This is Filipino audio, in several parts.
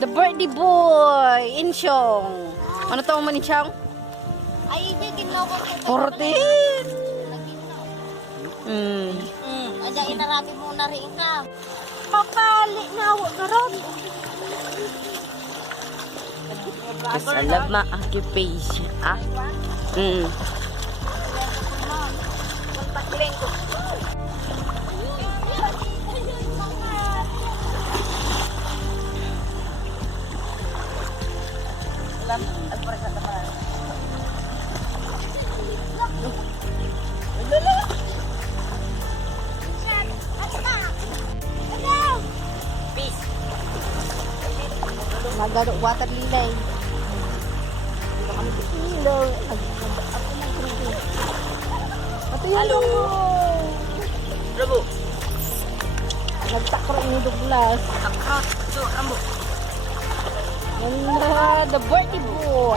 The birthday boy, Insyong. Ano tawag mo ni Chang? Ay, hindi, ginawa ko. 14. Aja, inarabi mo na rin ka. Papali na ako, karon. Kasi alam ma occupation. Pagpakling ko. Nagano water lily. Hello. Ito yun. Hello. Bravo. Nagtakro ni Douglas. So, amo. Wala, the birthday boy.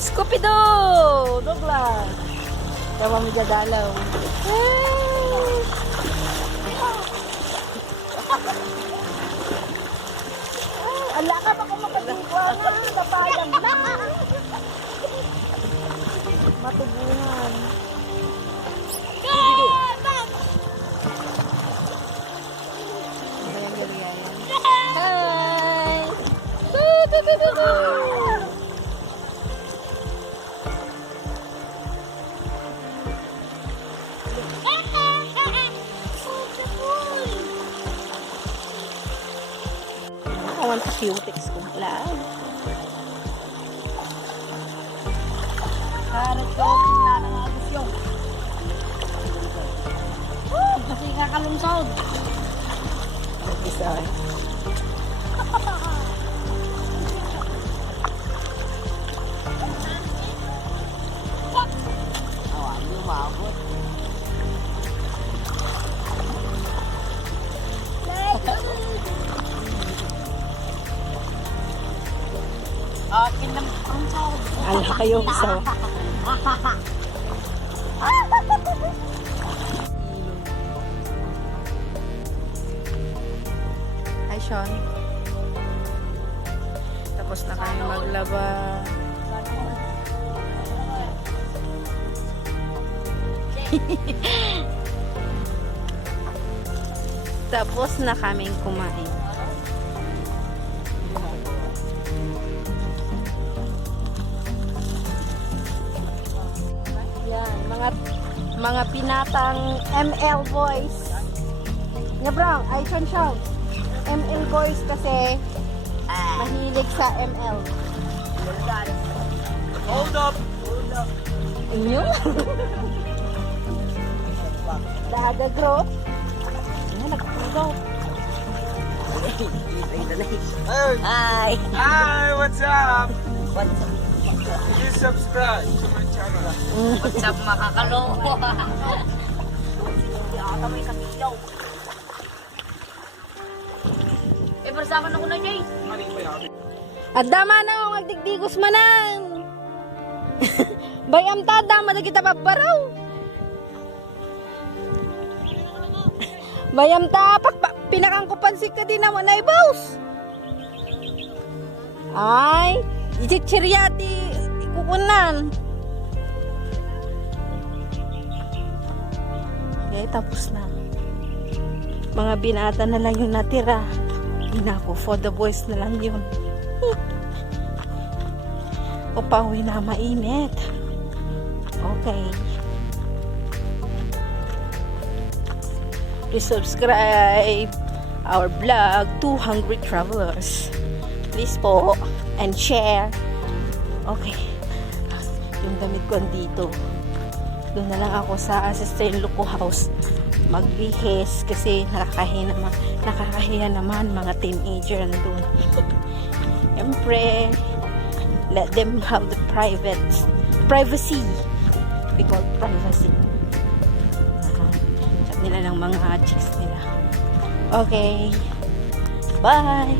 Scooby-Doo! Douglas. Kawa mo dyan dalaw. Ala ka, baka makadugwa na. Napayag na. Matubunan. Hi! Awan sa cutics ko lang. Harap ko, pina ng agos yung. Kasi kakalungsod. Isa eh. Awan, lumabot. Ala kayo isa. Hi Sean. Tapos na kami maglaba. Tapos na kaming kumain. Mga pinatang ML boys. Nga bro, ay Sean. ML boys kasi mahilig sa ML. Hold up! Inyo? Daga group. Ayan, nagpagod. Hi! Hi! What's up? What's up? Please subscribe to my channel. What's up, makakaloka? Hindi ata may katilaw. Bersama na ko na, Jay. At dama na ako magdigdigos manan. Bayam ta, dama na kita babaraw. Bayam ta, pinakang ko pansik ka din naman ay boss. Ay, ichichiryati ikukunan. Okay, tapos na. Mga binata na lang yung natira. Hinako, for the boys na lang yun. Upawi na mainit. Okay. Please subscribe our vlog, Twohungry Travelers. Please po. And share. Okay. Yung damit ko andito. Doon na lang ako sa sister-in-law ko house. Magbihis kasi nakakahiya naman mga teenager nandun. Siyempre, let them have the privacy. We call privacy. Chat nila ng mga chicks nila. Okay. Bye!